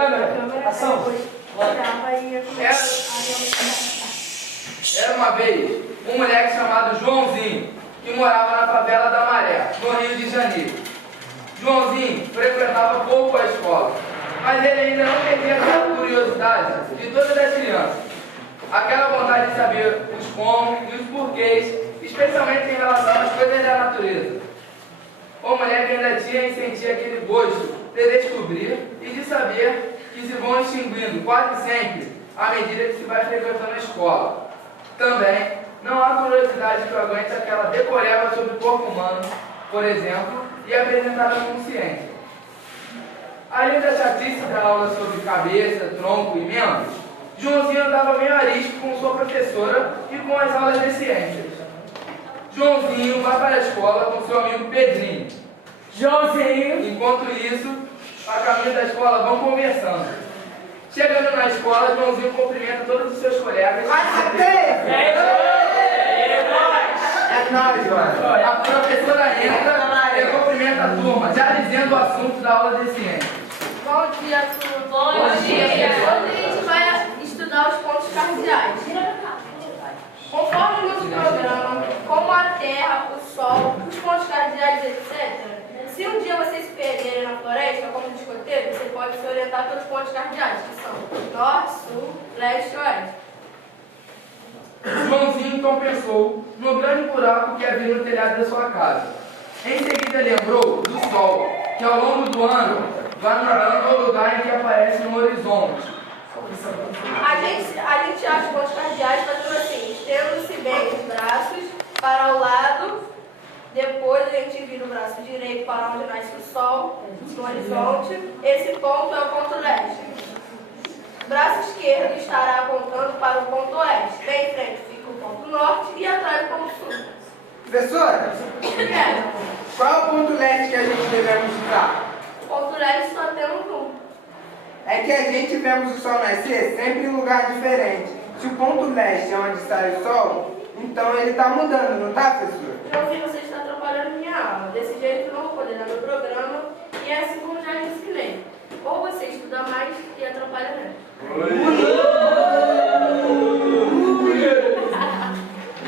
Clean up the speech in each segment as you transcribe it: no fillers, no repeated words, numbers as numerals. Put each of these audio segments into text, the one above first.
câmera. Ação. Era uma vez um moleque chamado Joãozinho, que morava na favela da Maré, no Rio de Janeiro. Joãozinho frequentava pouco a escola, mas ele ainda não perdia aquela curiosidade de todas as crianças. Aquela vontade de saber os como e os porquês, especialmente em relação às coisas da natureza. O moleque ainda tinha e sentia aquele gosto de descobrir e de saber que se vão extinguindo quase sempre à medida que se vai frequentando a escola. Também não há curiosidade que aguente aquela decoreba sobre o corpo humano, por exemplo, e apresentada com ciência. Além da chatice da aula sobre cabeça, tronco e membros, Joãozinho andava meio arisco com sua professora e com as aulas de ciências. Joãozinho vai para a escola com seu amigo Pedrinho. Joãozinho! Enquanto isso, a caminho da escola vão conversando. Chegando na escola, Joãozinho cumprimenta todos os seus colegas. É nóis, mano. A professora entra e cumprimenta a turma, já dizendo o assunto da aula de ciências. Bom dia, turma. Bom dia. Hoje a gente vai estudar os pontos cardeais. Conforme o nosso programa, como a Terra, o Sol, os pontos cardeais, etc., se um dia vocês se perderem na floresta, como no escoteiro, você pode se orientar pelos pontos cardeais, que são Norte, Sul, Leste e Oeste. Joãozinho então pensou no grande buraco que havia no telhado da sua casa. Em seguida lembrou do Sol, que ao longo do ano vai mudando o lugar em que aparece no horizonte. A gente acha os pontos cardeais fazendo assim, estendo-se bem os braços para o lado, depois a gente vira o braço direito para onde nasce o sol, no horizonte. Esse ponto é o ponto leste. O braço esquerdo estará apontando para o ponto oeste. Bem em frente fica o ponto norte e atrás o ponto sul. Professora, qual é o ponto leste que a gente devemos usar? O ponto leste só temos um. É que a gente vemos o sol nascer sempre em um lugar diferente. Se o ponto leste é onde sai o sol, então ele está mudando, não está, professor? Joãozinho, você está atrapalhando minha aula. Desse jeito eu não vou poder dar meu programa e é assim como já lhe ensinei. Ou você estuda mais e atrapalha menos.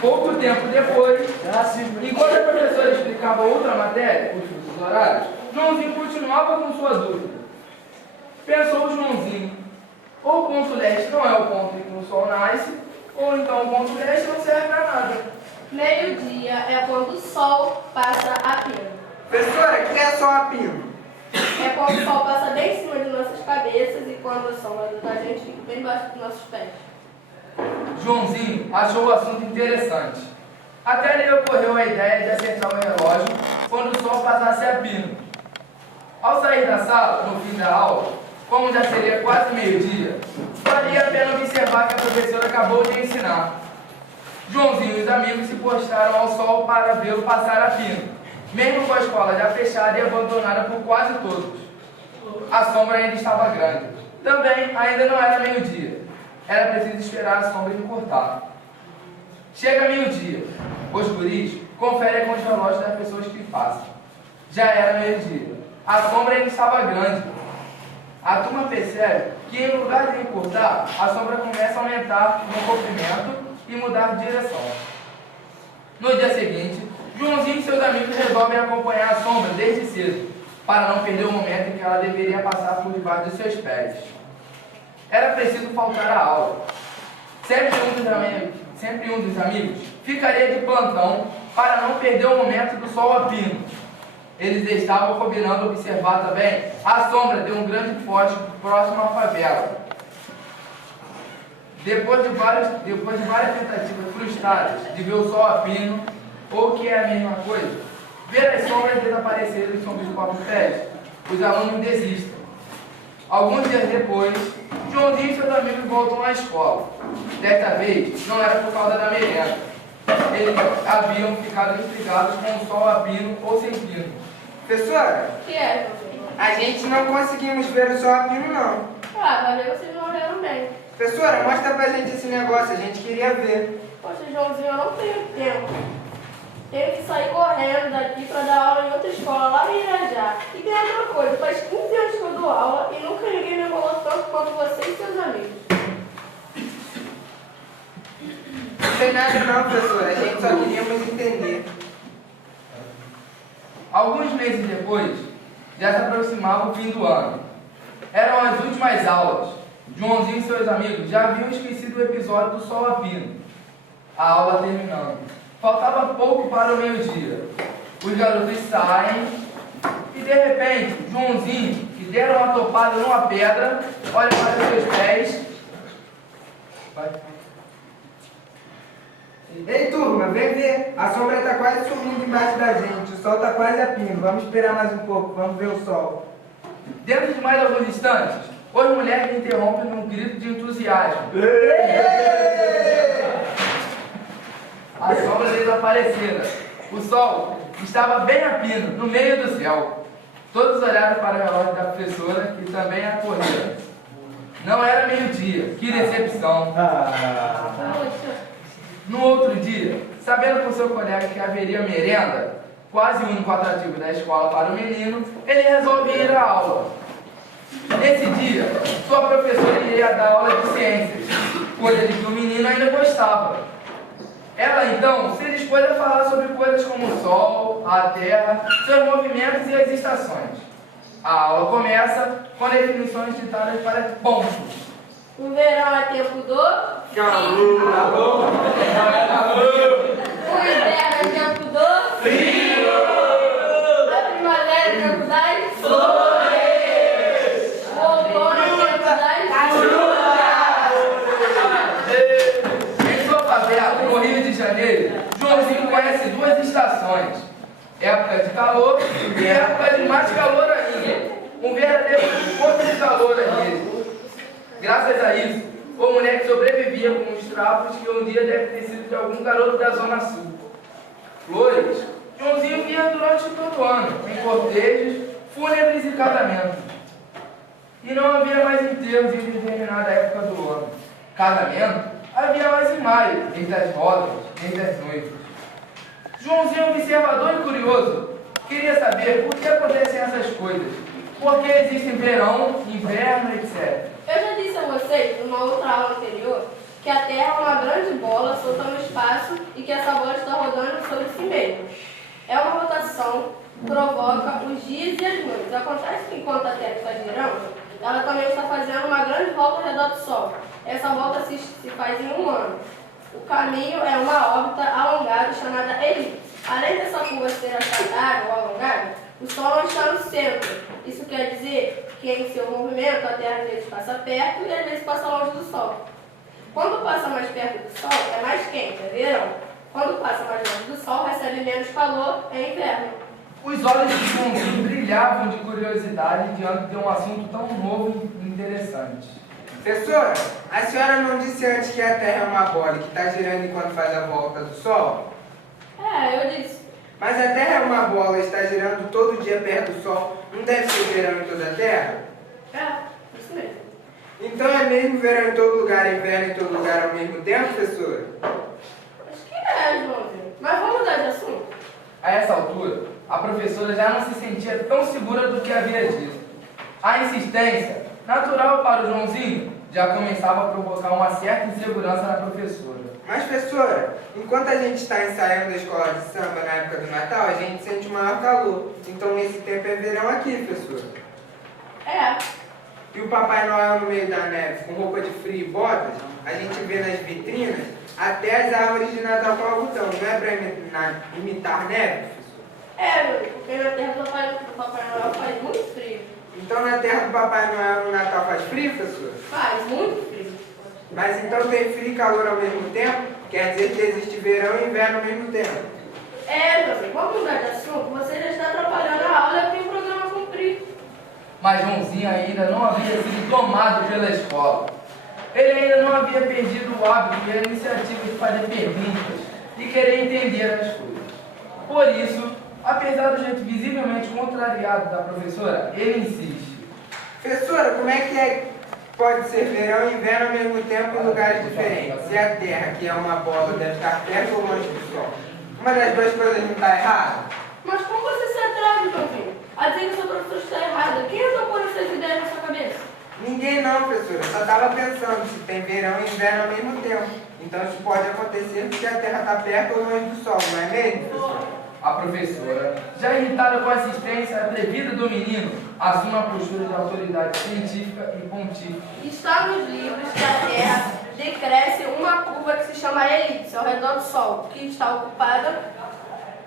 Pouco tempo depois, enquanto a professora explicava outra matéria, os fusos horários, Joãozinho continuava com sua dúvida. Pensou o Joãozinho, ou o ponto leste não é o ponto em que o sol nasce, ou então o ponto leste não serve para nada. Meio-dia é quando o sol passa a pino. Professora, o que é sol a pino? É quando o sol passa bem em cima de nossas cabeças e quando a sombra da gente fica bem embaixo dos nossos pés. Joãozinho achou o assunto interessante. Até lhe ocorreu a ideia de acertar o relógio quando o sol passasse a pino. Ao sair da sala, no fim da aula, como já seria quase meio-dia, valia a pena observar que a professora acabou de ensinar. Joãozinho e os amigos se postaram ao sol para vê-lo passar a pino, mesmo com a escola já fechada e abandonada por quase todos. A sombra ainda estava grande. Também ainda não era meio-dia. Era preciso esperar a sombra encurtar. Chega meio-dia. Os guris conferem com os relógios das pessoas que passam. Já era meio-dia. A sombra ainda estava grande. A turma percebe que, em lugar de encurtar, a sombra começa a aumentar no comprimento e mudar de direção. No dia seguinte, Joãozinho e seus amigos resolvem acompanhar a sombra desde cedo, para não perder o momento em que ela deveria passar por debaixo dos seus pés. Era preciso faltar à aula. Sempre um dos amigos ficaria de plantão para não perder o momento do sol a pino. Eles estavam combinando observar também a sombra de um grande poste próximo à favela. Depois de várias tentativas frustradas de ver o sol a pino, ou que é a mesma coisa, ver as sombras desaparecerem sob os próprios pés, os alunos desistem. Alguns dias depois, Joãozinho e seus amigos voltam à escola. Desta vez, não era por causa da merenda. Eles haviam ficado intrigados com o sol a pino ou sem pino. Professora, O que é, Joãozinho? a gente não conseguimos ver o sol a pino, não. Ah, vai ver, vocês não leram bem. Professora, mostra pra gente esse negócio, a gente queria ver. Poxa, Joãozinho, eu não tenho tempo. Tenho que sair correndo daqui para dar aula em outra escola lá em Irajá. E tem outra coisa, faz 15 anos que eu dou aula e nunca ninguém me falou quanto você e seus amigos. Não tem nada não, professora. A gente só queríamos entender. Alguns meses depois, já se aproximava o fim do ano. Eram as últimas aulas. Joãozinho e seus amigos já haviam esquecido o episódio do sol a pino. A aula terminando. Faltava pouco para o meio-dia. Os garotos saem e, de repente, Joãozinho, que deram uma topada numa pedra, olha para seus pés. Vai. Ei, turma, vem ver. A sombra está quase sumindo embaixo da gente. O sol está quase a pino. Vamos esperar mais um pouco. Vamos ver o sol. Dentro de mais alguns instantes, os moleques interrompem num grito de entusiasmo. As sombras desapareceram. O sol estava bem a pino, no meio do céu. Todos olharam para o relógio da professora, que também acorreu. Não era meio-dia. Que decepção. No outro dia, sabendo por seu colega que haveria merenda, quase o único atrativo da escola para o menino, ele resolve ir à aula. Nesse dia, sua professora iria dar aula de ciências, coisa de que o menino ainda gostava. Ela então se dispôs a falar sobre coisas como o sol, a terra, seus movimentos e as estações. A aula começa com definições ditadas para pontos. O verão é tempo do Calor. O inverno é tempo do Frio. A primavera é tempo das flores. O outono é tempo das chuvas. Em sua favela, no Rio de Janeiro, Joãozinho conhece duas estações: época de calor e época de mais calor ainda. Um verdadeiro ponto de calor aqui. Graças a isso, o moleque sobrevivia com os trapos que um dia deve ter sido de algum garoto da Zona Sul. Flores, Joãozinho via durante todo o ano, em cortejos, fúnebres e casamentos. E não havia mais enterros em determinada época do ano. Casamento havia mais em maio, entre as rodas, entre as noivas. Joãozinho, observador e curioso, queria saber por que acontecem essas coisas, por que existem verão, inverno, etc. Eu já disse a vocês, numa outra aula anterior, que a Terra é uma grande bola solta no espaço e que essa bola está rodando sobre si mesma. É uma rotação que provoca os dias e as noites. Acontece que enquanto a Terra está girando, ela também está fazendo uma grande volta ao redor do Sol. Essa volta se faz em um ano. O caminho é uma órbita alongada chamada elipse. Além dessa curva ser achatada ou alongada, o Sol não está no centro. Isso quer dizer que em seu movimento a Terra às vezes passa perto e às vezes passa longe do Sol. Quando passa mais perto do Sol é mais quente, é verão. Quando passa mais longe do Sol recebe menos calor, é inverno. Os olhos de Joãozinho brilhavam de curiosidade diante de um assunto tão novo e interessante. Professora, a senhora não disse antes que a Terra é uma bola que está girando enquanto faz a volta do Sol? Eu disse. Mas a Terra é uma bola e está girando todo dia perto do Sol. Não deve ser verão em toda a Terra? Isso mesmo. Então é mesmo verão em todo lugar e inverno em todo lugar ao mesmo tempo, professora? Acho que Joãozinho. Mas vamos mudar de assunto? A essa altura, a professora já não se sentia tão segura do que havia dito. A insistência, natural para o Joãozinho, já começava a provocar uma certa insegurança na professora. Mas, professora, enquanto a gente está ensaiando a escola de samba na época do Natal, a gente sente o maior calor. Então, nesse tempo é verão aqui, professora. E o Papai Noel no meio da neve, com roupa de frio e botas, a gente vê nas vitrinas até as árvores de Natal com algodão. Não é para imitar neve, professora? Porque na Terra do Papai Noel faz muito frio. Então, na terra do Papai Noel no Natal faz frio, professora? Faz muito frio. Mas então tem frio e calor ao mesmo tempo? Quer dizer que existe verão e inverno ao mesmo tempo? Vamos mudar de assunto? Você já está atrapalhando a aula e tem um programa a cumprir. Mas Joãozinho ainda não havia sido tomado pela escola. Ele ainda não havia perdido o hábito e a iniciativa de fazer perguntas e querer entender as coisas. Por isso, apesar do jeito visivelmente contrariado da professora, ele insiste. Professora, como é que pode ser verão e inverno ao mesmo tempo em lugares diferentes? Se a Terra, que é uma bola, deve estar perto ou longe do Sol? Uma das duas coisas não está errada? Mas como você se atreve, Joãozinho? A dizer que o seu professor está errado. Quem está pondo essas ideias na sua cabeça? Ninguém não, não, professora. Eu só estava pensando se tem verão e inverno ao mesmo tempo. Então isso pode acontecer porque a Terra está perto ou longe do Sol, não é mesmo, professora? A professora, já irritada com a assistência atrevida do menino, assume a postura de autoridade científica e pontífice. Está nos livros que a Terra decresce uma curva que se chama elipse ao redor do Sol,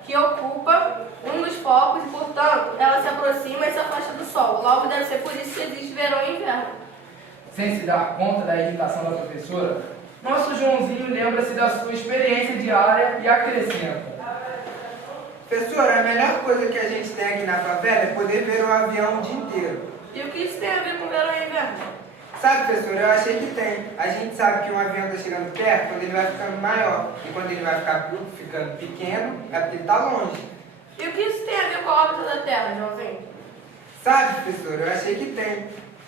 que ocupa um dos focos e, portanto, ela se aproxima e se afasta do Sol. Logo, deve ser por isso que existe verão e inverno. Sem se dar conta da irritação da professora, nosso Joãozinho lembra-se da sua experiência diária e acrescenta. Professora, a melhor coisa que a gente tem aqui na favela é poder ver o avião o dia inteiro. E o que isso tem a ver com verão e inverno? Sabe, professora, eu achei que tem. A gente sabe que um avião está chegando perto quando ele vai ficando maior. E quando ele vai ficando pequeno, é porque ele está longe. E o que isso tem a ver com a órbita da Terra, Joãozinho? Sabe, professora, eu achei que tem.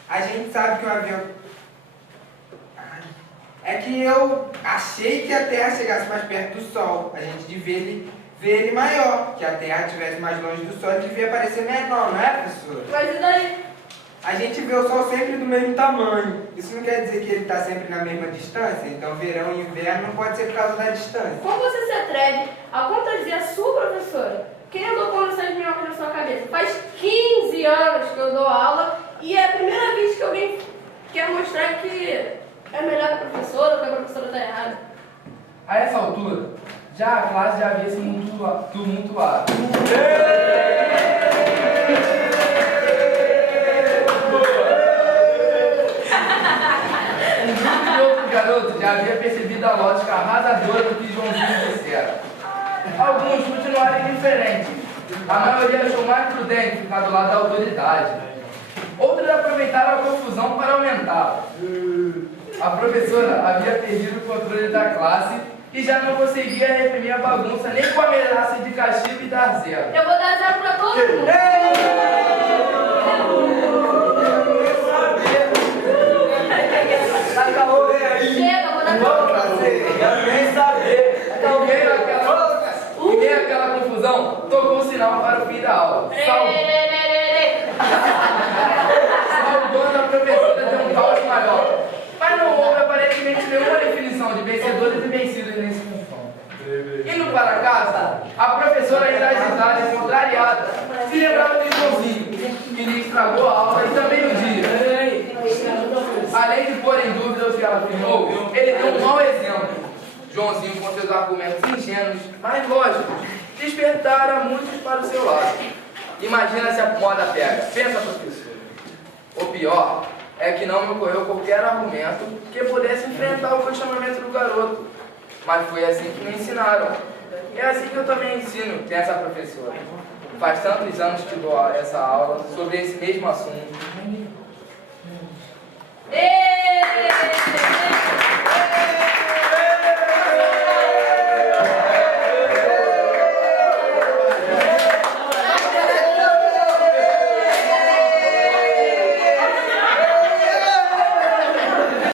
A gente sabe que um avião... É que eu achei que a Terra chegasse mais perto do Sol. A gente devia ver ele maior. Que a Terra estivesse mais longe do Sol, ele devia parecer menor, não é, professora? Mas e daí? A gente vê o Sol sempre do mesmo tamanho. Isso não quer dizer que ele está sempre na mesma distância. Então, verão e inverno não pode ser por causa da distância. Como você se atreve a contradizer a sua professora? Quem andou pondo essas minhocas na sua cabeça? Faz 15 anos que eu dou aula e é a primeira vez que alguém quer mostrar que é melhor que a professora ou que a professora está errada. A essa altura, já a classe já havia se tumultuado. Um grupo de outros garotos já havia percebido a lógica arrasadora do que Joãozinho dissera. Alguns continuaram indiferentes. A maioria achou mais prudente ficar do lado da autoridade. Outros aproveitaram a confusão para aumentá-la. A professora havia perdido o controle da classe e já não conseguia reprimir a bagunça nem com a ameaça de castigo e dar zero. Eu vou dar zero para todo mundo. Chega, vou dar Em meio àquela confusão, tocou o sinal para o fim da aula. Salvando a professora de um caos maior. Mas não houve aparentemente nenhuma definição de vencedores e vencidos nesse confronto. Indo para casa, a professora, ainda agitada e contrariada, se lembrava de Joãozinho, que lhe estragou a aula e também o dia. Além de pôr em dúvida o que ela afirmou, ele deu um mau exemplo. Joãozinho, com seus argumentos ingênuos, mas lógicos, despertara muitos para o seu lado. Imagina se a moda pega. Pensa, professor. O pior é que não me ocorreu qualquer argumento que pudesse enfrentar o questionamento do garoto. Mas foi assim que me ensinaram. É assim que eu também ensino, pensa a professora. Faz tantos anos que dou essa aula sobre esse mesmo assunto.